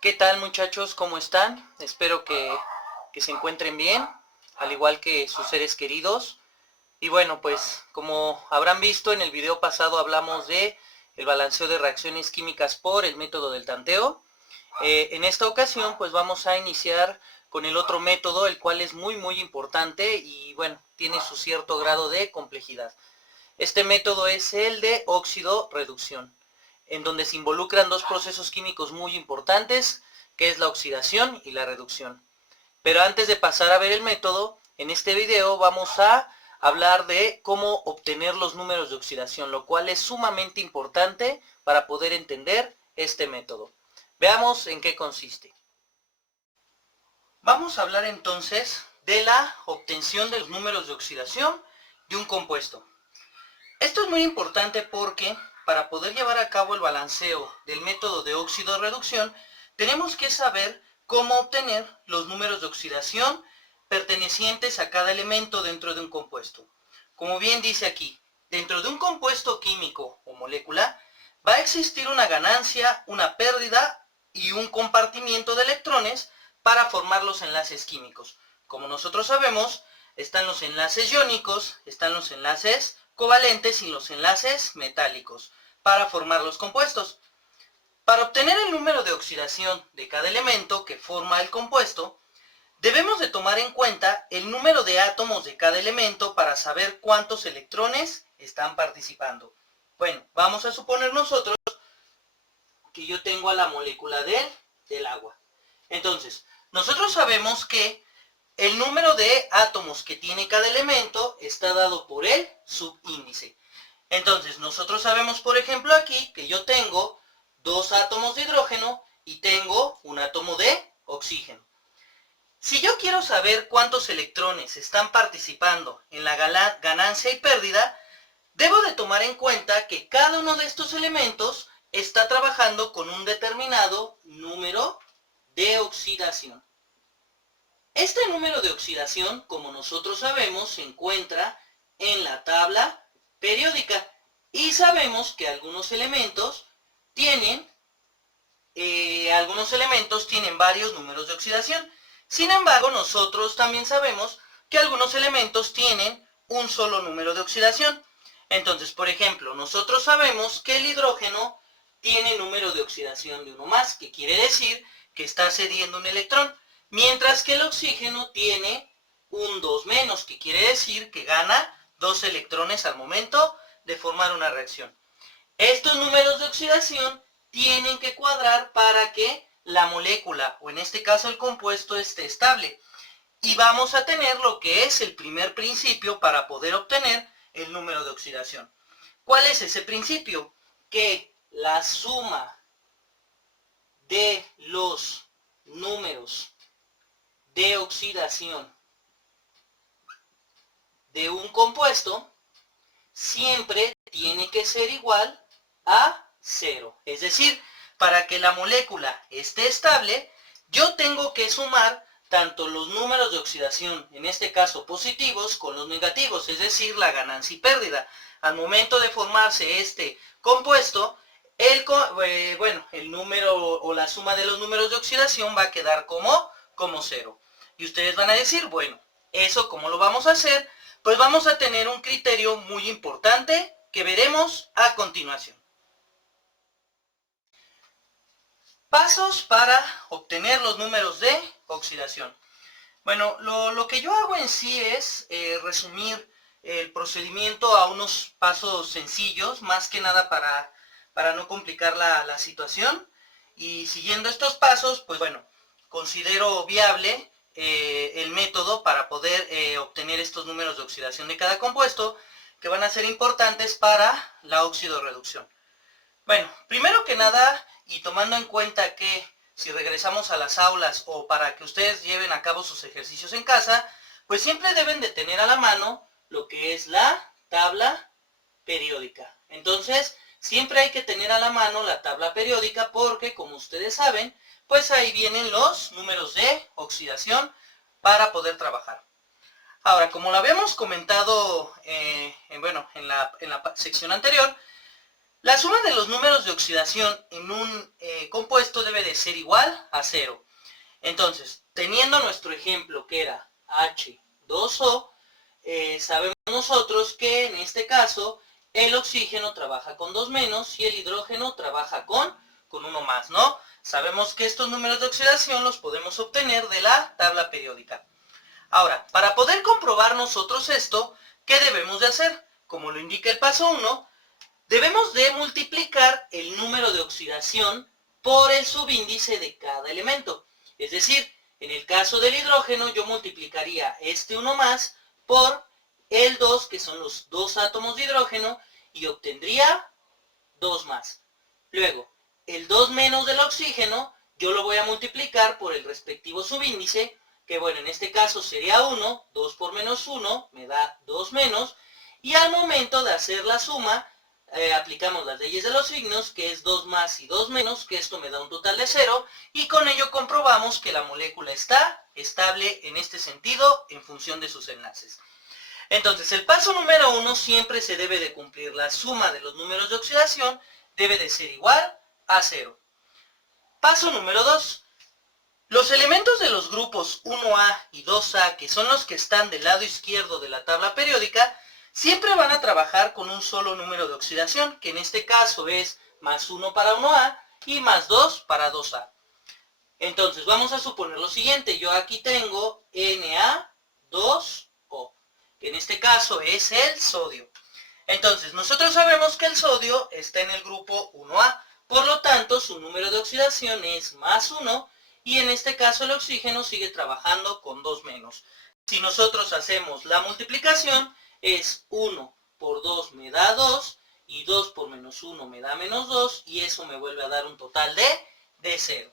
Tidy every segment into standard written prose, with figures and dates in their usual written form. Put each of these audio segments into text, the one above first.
¿Qué tal, muchachos? ¿Cómo están? Espero que se encuentren bien, al igual que sus seres queridos. Y bueno, pues como habrán visto en el video pasado hablamos de el balanceo de reacciones químicas por el método del tanteo. En esta ocasión pues vamos a iniciar con el otro método, el cual es muy importante y bueno, tiene su cierto grado de complejidad. Este método es el de óxido-reducción, en donde se involucran dos procesos químicos muy importantes, que es la oxidación y la reducción. Pero antes de pasar a ver el método, en este video vamos a hablar de cómo obtener los números de oxidación, lo cual es sumamente importante para poder entender este método. Veamos en qué consiste. Vamos a hablar entonces de la obtención de los números de oxidación de un compuesto. Esto es muy importante porque para poder llevar a cabo el balanceo del método de óxido-reducción, tenemos que saber cómo obtener los números de oxidación pertenecientes a cada elemento dentro de un compuesto. Como bien dice aquí, dentro de un compuesto químico o molécula, va a existir una ganancia, una pérdida y un compartimiento de electrones para formar los enlaces químicos. Como nosotros sabemos, están los enlaces iónicos, están los enlaces covalentes y los enlaces metálicos para formar los compuestos. Para obtener el número de oxidación de cada elemento que forma el compuesto, debemos de tomar en cuenta el número de átomos de cada elemento para saber cuántos electrones están participando. Bueno, vamos a suponer nosotros que yo tengo a la molécula del agua. Entonces, nosotros sabemos que el número de átomos que tiene cada elemento está dado por el subíndice. Entonces, nosotros sabemos, por ejemplo, aquí que yo tengo dos átomos de hidrógeno y tengo un átomo de oxígeno. Si yo quiero saber cuántos electrones están participando en la ganancia y pérdida, debo de tomar en cuenta que cada uno de estos elementos está trabajando con un determinado número de oxidación. Este número de oxidación, como nosotros sabemos, se encuentra en la tabla periódica y sabemos que algunos elementos tienen varios números de oxidación. Sin embargo, nosotros también sabemos que algunos elementos tienen un solo número de oxidación. Entonces, por ejemplo, nosotros sabemos que el hidrógeno tiene número de oxidación de 1 más, que quiere decir que está cediendo un electrón, mientras que el oxígeno tiene un 2 menos, que quiere decir que gana 2 electrones al momento de formar una reacción. Estos números de oxidación tienen que cuadrar para que la molécula, o en este caso el compuesto, esté estable. Y vamos a tener lo que es el primer principio para poder obtener el número de oxidación. ¿Cuál es ese principio? Que la suma de los números de oxidación de un compuesto siempre tiene que ser igual a 0. Es decir, para que la molécula esté estable, yo tengo que sumar tanto los números de oxidación, en este caso positivos, con los negativos, es decir, la ganancia y pérdida. Al momento de formarse este compuesto, el número o la suma de los números de oxidación va a quedar como 0. Y ustedes van a decir, bueno, ¿eso cómo lo vamos a hacer? Pues vamos a tener un criterio muy importante que veremos a continuación. Pasos para obtener los números de oxidación. Bueno, lo que yo hago en sí es resumir el procedimiento a unos pasos sencillos, más que nada para no complicar la situación. Y siguiendo estos pasos, pues bueno, considero viable el método para poder obtener estos números de oxidación de cada compuesto, que van a ser importantes para la óxido-reducción. Bueno, primero que nada, y tomando en cuenta que si regresamos a las aulas o para que ustedes lleven a cabo sus ejercicios en casa, pues siempre deben de tener a la mano lo que es la tabla periódica. Entonces, siempre hay que tener a la mano la tabla periódica porque, como ustedes saben, pues ahí vienen los números de oxidación para poder trabajar. Ahora, como lo habíamos comentado en la sección anterior, La suma de los números de oxidación en un compuesto debe de ser igual a 0. Entonces, teniendo nuestro ejemplo que era H2O, sabemos nosotros que en este caso el oxígeno trabaja con 2 menos y el hidrógeno trabaja con 1 más, ¿no? Sabemos que estos números de oxidación los podemos obtener de la tabla periódica. Ahora, para poder comprobar nosotros esto, ¿qué debemos de hacer? Como lo indica el paso 1, debemos de multiplicar el número de oxidación por el subíndice de cada elemento. Es decir, en el caso del hidrógeno yo multiplicaría este 1 más por el 2, que son los 2 átomos de hidrógeno, y obtendría 2 más. Luego, el 2 menos del oxígeno yo lo voy a multiplicar por el respectivo subíndice, que bueno, en este caso sería 1, 2 por menos 1 me da 2 menos, y al momento de hacer la suma, aplicamos las leyes de los signos, que es 2 más y 2 menos, que esto me da un total de 0, y con ello comprobamos que la molécula está estable en este sentido en función de sus enlaces. Entonces, el paso número 1 siempre se debe de cumplir. La suma de los números de oxidación debe de ser igual a 0. Paso número 2. Los elementos de los grupos 1A y 2A, que son los que están del lado izquierdo de la tabla periódica, siempre van a trabajar con un solo número de oxidación, que en este caso es más 1 para 1A y más 2 para 2A. Entonces, vamos a suponer lo siguiente. Yo aquí tengo Na2O, que en este caso es el sodio. Entonces, nosotros sabemos que el sodio está en el grupo 1A, por lo tanto, su número de oxidación es más 1, y en este caso el oxígeno sigue trabajando con 2 menos. Si nosotros hacemos la multiplicación, es 1 por 2 me da 2, y 2 por menos 1 me da menos 2, y eso me vuelve a dar un total de 0.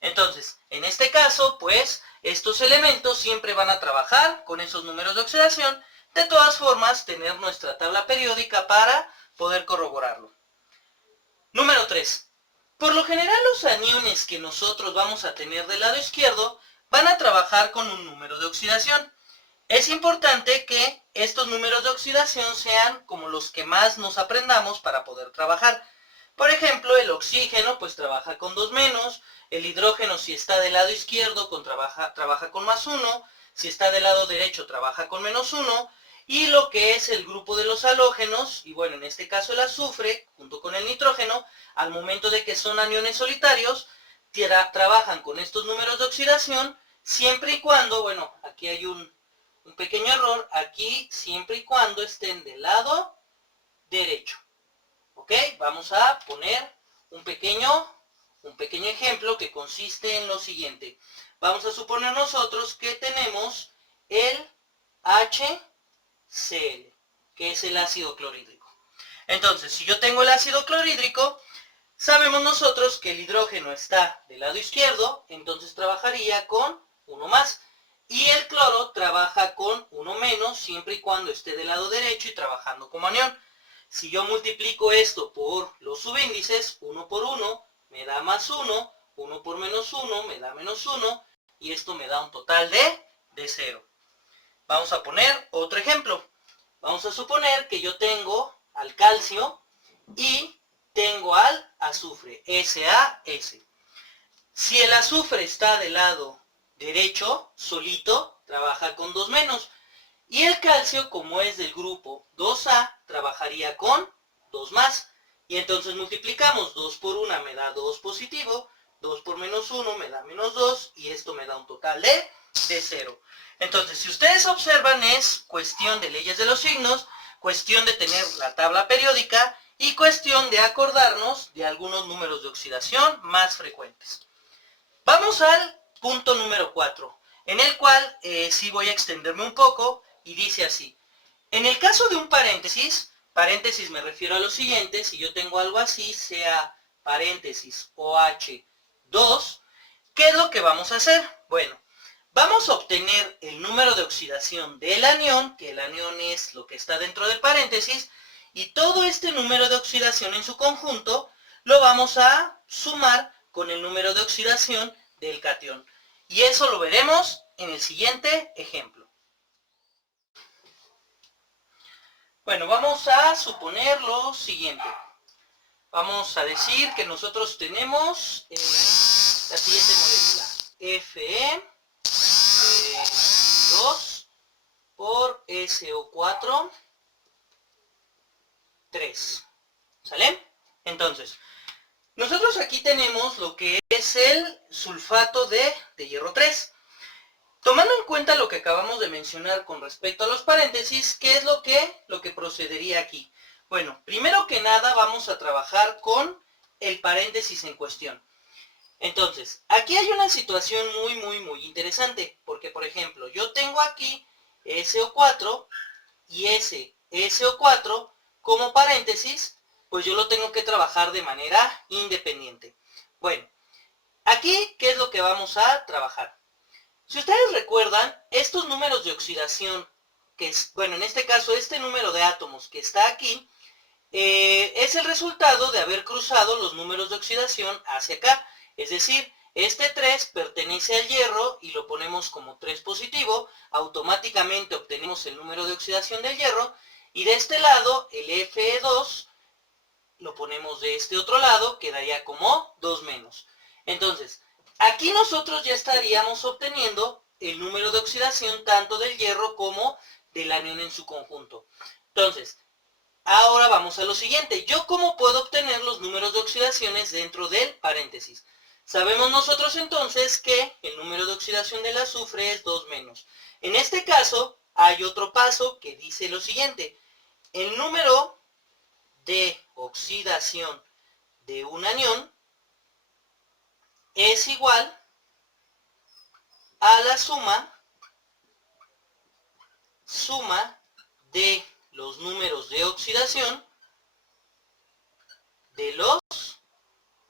Entonces, en este caso, pues, estos elementos siempre van a trabajar con esos números de oxidación. De todas formas, tener nuestra tabla periódica para poder corroborarlo. Número 3. Por lo general, los aniones que nosotros vamos a tener del lado izquierdo van a trabajar con un número de oxidación. Es importante que estos números de oxidación sean como los que más nos aprendamos para poder trabajar. Por ejemplo, el oxígeno pues trabaja con 2 menos, el hidrógeno si está del lado izquierdo trabaja con más 1, si está del lado derecho trabaja con menos 1, y lo que es el grupo de los halógenos, y bueno, en este caso el azufre, junto con el nitrógeno, al momento de que son aniones solitarios, trabajan con estos números de oxidación, siempre y cuando, bueno, aquí hay un pequeño error, aquí siempre y cuando estén del lado derecho. ¿Ok? Vamos a poner un pequeño ejemplo que consiste en lo siguiente. Vamos a suponer nosotros que tenemos el HCl, que es el ácido clorhídrico. Entonces, si yo tengo el ácido clorhídrico, sabemos nosotros que el hidrógeno está del lado izquierdo, entonces trabajaría con 1 más. Y el cloro trabaja con 1 menos, siempre y cuando esté del lado derecho y trabajando como anión. Si yo multiplico esto por los subíndices, 1 por 1 me da más 1, 1 por menos 1 me da menos 1, y esto me da un total de 0. Vamos a poner otro ejemplo. Vamos a suponer que yo tengo al calcio y tengo al azufre, SAS. Si el azufre está del lado derecho, solito, trabaja con 2 menos. Y el calcio, como es del grupo 2A, trabajaría con 2 más. Y entonces multiplicamos 2 por 1 me da 2 positivo, 2 por menos 1 me da menos 2, y esto me da un total de 0. Entonces, si ustedes observan, es cuestión de leyes de los signos, cuestión de tener la tabla periódica y cuestión de acordarnos de algunos números de oxidación más frecuentes. Vamos al punto número 4, en el cual sí voy a extenderme un poco, y dice así. En el caso de un paréntesis me refiero a lo siguiente: si yo tengo algo así, sea paréntesis OH2, ¿qué es lo que vamos a hacer? Bueno, vamos a obtener el número de oxidación del anión, que el anión es lo que está dentro del paréntesis, y todo este número de oxidación en su conjunto lo vamos a sumar con el número de oxidación del catión. Y eso lo veremos en el siguiente ejemplo. Bueno, vamos a suponer lo siguiente. Vamos a decir que nosotros tenemos la siguiente molécula. Fe2 por SO4, 3. ¿Sale? Entonces, nosotros aquí tenemos lo que es el sulfato de hierro 3. Tomando en cuenta lo que acabamos de mencionar con respecto a los paréntesis, ¿qué es lo que procedería aquí? Bueno, primero que nada vamos a trabajar con el paréntesis en cuestión. Entonces, aquí hay una situación muy interesante, porque por ejemplo, yo tengo aquí SO4 y ese SO4 como paréntesis, pues yo lo tengo que trabajar de manera independiente. Bueno, aquí, ¿qué es lo que vamos a trabajar? Si ustedes recuerdan, estos números de oxidación, que es, bueno, en este caso, este número de átomos que está aquí, es el resultado de haber cruzado los números de oxidación hacia acá. Es decir, este 3 pertenece al hierro y lo ponemos como 3 positivo, automáticamente obtenemos el número de oxidación del hierro, y de este lado, el Fe2, lo ponemos de este otro lado, quedaría como 2 menos. Entonces, aquí nosotros ya estaríamos obteniendo el número de oxidación tanto del hierro como del anión en su conjunto. Entonces, ahora vamos a lo siguiente. ¿Yo cómo puedo obtener los números de oxidaciones dentro del paréntesis? Sabemos nosotros entonces que el número de oxidación del azufre es 2 menos. En este caso, hay otro paso que dice lo siguiente. El número de oxidación de un anión es igual a la suma de los números de oxidación de los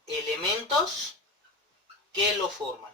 elementos que lo forman.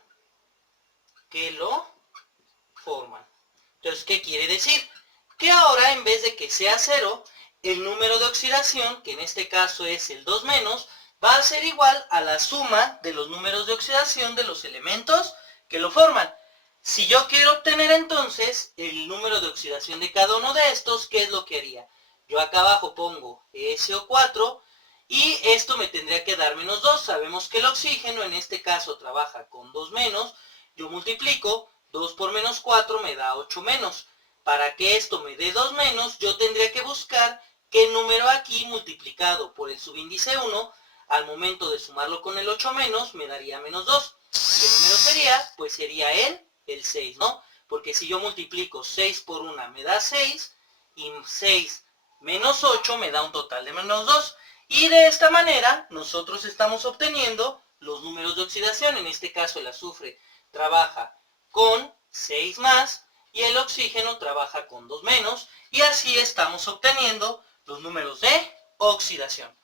Entonces, ¿qué quiere decir? Que ahora, en vez de que sea 0, el número de oxidación, que en este caso es el 2 menos, va a ser igual a la suma de los números de oxidación de los elementos que lo forman. Si yo quiero obtener entonces el número de oxidación de cada uno de estos, ¿qué es lo que haría? Yo acá abajo pongo SO4 y esto me tendría que dar menos 2. Sabemos que el oxígeno en este caso trabaja con 2 menos. Yo multiplico, 2 por menos 4 me da 8 menos. Para que esto me dé 2 menos, yo tendría que buscar qué número aquí multiplicado por el subíndice 1, al momento de sumarlo con el 8 menos, me daría menos 2. ¿Qué número sería? Pues sería el 6, ¿no? Porque si yo multiplico 6 por 1 me da 6, y 6 menos 8 me da un total de menos 2. Y de esta manera nosotros estamos obteniendo los números de oxidación. En este caso el azufre trabaja con 6 más y el oxígeno trabaja con 2 menos, y así estamos obteniendo los números de oxidación.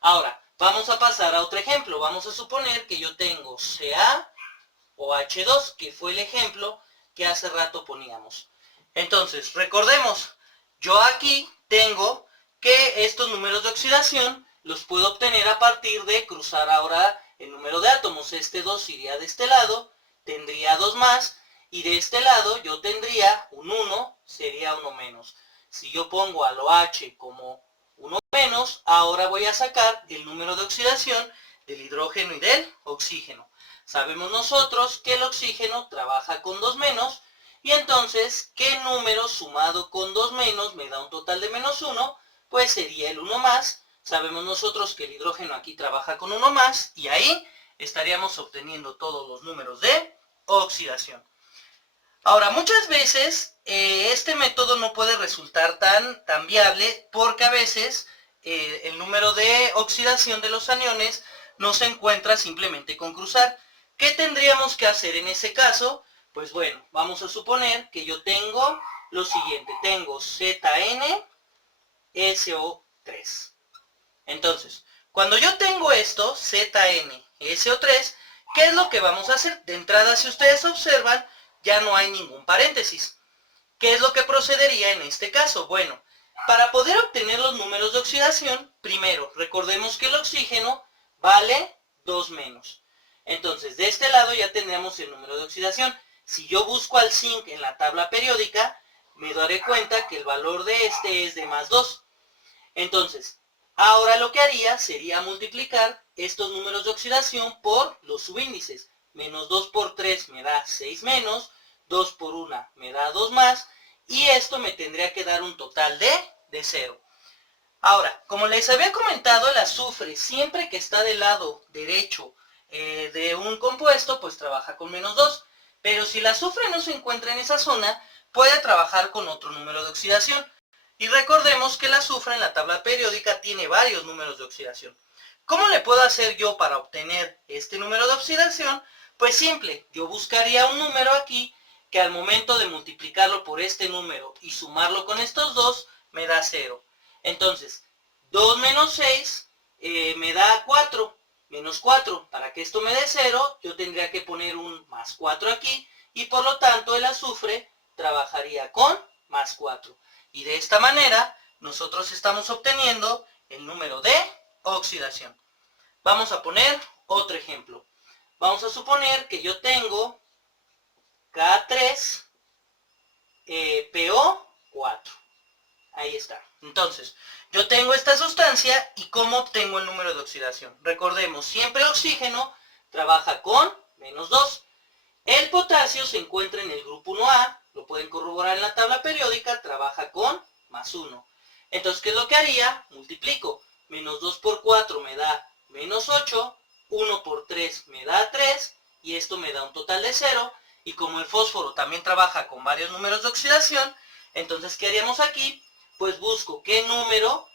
Ahora, vamos a pasar a otro ejemplo. Vamos a suponer que yo tengo Ca o H2, que fue el ejemplo que hace rato poníamos. Entonces, recordemos, yo aquí tengo que estos números de oxidación los puedo obtener a partir de cruzar ahora el número de átomos. Este 2 iría de este lado, tendría 2 más, y de este lado yo tendría un 1, sería 1 menos. Si yo pongo a lo H como 1 menos, ahora voy a sacar el número de oxidación del hidrógeno y del oxígeno. Sabemos nosotros que el oxígeno trabaja con 2 menos, y entonces, ¿qué número sumado con 2 menos me da un total de menos 1? Pues sería el 1 más. Sabemos nosotros que el hidrógeno aquí trabaja con 1 más, y ahí estaríamos obteniendo todos los números de oxidación. Ahora, muchas veces este método no puede resultar tan viable, porque a veces el número de oxidación de los aniones no se encuentra simplemente con cruzar. ¿Qué tendríamos que hacer en ese caso? Pues bueno, vamos a suponer que yo tengo lo siguiente. Tengo ZnSO3. Entonces, cuando yo tengo esto, ZnSO3, ¿qué es lo que vamos a hacer? De entrada, si ustedes observan, ya no hay ningún paréntesis. ¿Qué es lo que procedería en este caso? Bueno, para poder obtener los números de oxidación, primero, recordemos que el oxígeno vale 2 menos. Entonces, de este lado ya tendríamos el número de oxidación. Si yo busco al zinc en la tabla periódica, me daré cuenta que el valor de este es de más 2. Entonces, Ahora lo que haría sería multiplicar estos números de oxidación por los subíndices. Menos 2 por 3 me da 6 menos, 2 por 1 me da 2 más, y esto me tendría que dar un total de 0. Ahora, como les había comentado, el azufre siempre que está del lado derecho de un compuesto, pues trabaja con menos 2. Pero si el azufre no se encuentra en esa zona, puede trabajar con otro número de oxidación. Y recordemos que el azufre en la tabla periódica tiene varios números de oxidación. ¿Cómo le puedo hacer yo para obtener este número de oxidación? Pues simple, yo buscaría un número aquí que al momento de multiplicarlo por este número y sumarlo con estos dos, me da 0. Entonces, 2 menos 6 me da 4, menos 4. Para que esto me dé 0, yo tendría que poner un más 4 aquí, y por lo tanto el azufre trabajaría con más 4. Y de esta manera, nosotros estamos obteniendo el número de oxidación. Vamos a poner otro ejemplo. Vamos a suponer que yo tengo K3 PO4. Ahí está. Entonces, yo tengo esta sustancia y ¿cómo obtengo el número de oxidación? Recordemos, siempre oxígeno trabaja con menos 2. El potasio se encuentra en el grupo 1A, lo pueden corroborar en la tabla periódica, trabaja con más 1. Entonces, ¿qué es lo que haría? Multiplico. Menos 2 por 4 me da menos 8, 1 por 3 me da 3, y esto me da un total de 0. Y como el fósforo también trabaja con varios números de oxidación, entonces, ¿qué haríamos aquí? Pues busco qué número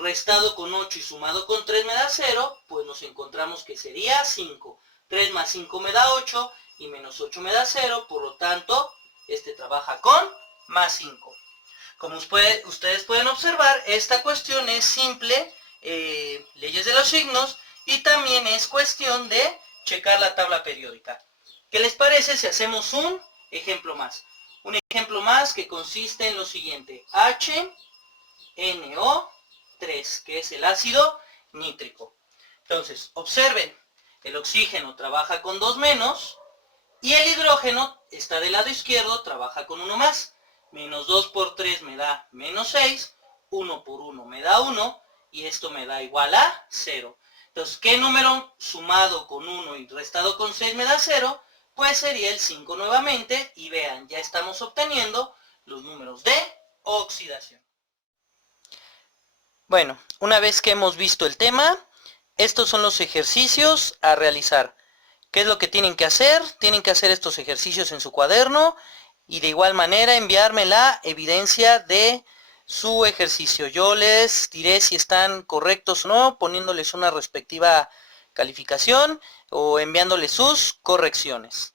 restado con 8 y sumado con 3 me da 0, pues nos encontramos que sería 5. 3 más 5 me da 8 y menos 8 me da 0, por lo tanto, este trabaja con más 5. Como ustedes pueden observar, esta cuestión es simple, leyes de los signos, y también es cuestión de checar la tabla periódica. ¿Qué les parece si hacemos un ejemplo más? Un ejemplo más que consiste en lo siguiente: HNO3, que es el ácido nítrico. Entonces, observen, el oxígeno trabaja con 2 menos, y el hidrógeno está del lado izquierdo, trabaja con 1 más. Menos 2 por 3 me da menos 6, 1 por 1 me da 1, y esto me da igual a 0. Entonces, ¿qué número sumado con 1 y restado con 6 me da 0? Pues sería el 5 nuevamente, y vean, ya estamos obteniendo los números de oxidación. Bueno, una vez que hemos visto el tema, estos son los ejercicios a realizar. ¿Qué es lo que tienen que hacer? Tienen que hacer estos ejercicios en su cuaderno y de igual manera enviarme la evidencia de su ejercicio. Yo les diré si están correctos o no, poniéndoles una respectiva calificación o enviándoles sus correcciones.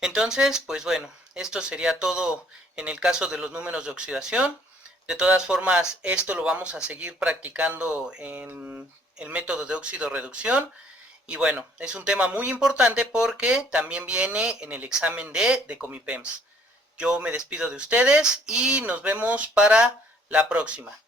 Entonces, pues bueno, esto sería todo en el caso de los números de oxidación. De todas formas, esto lo vamos a seguir practicando en el método de óxido-reducción. Y bueno, es un tema muy importante porque también viene en el examen de Comipems. Yo me despido de ustedes y nos vemos para la próxima.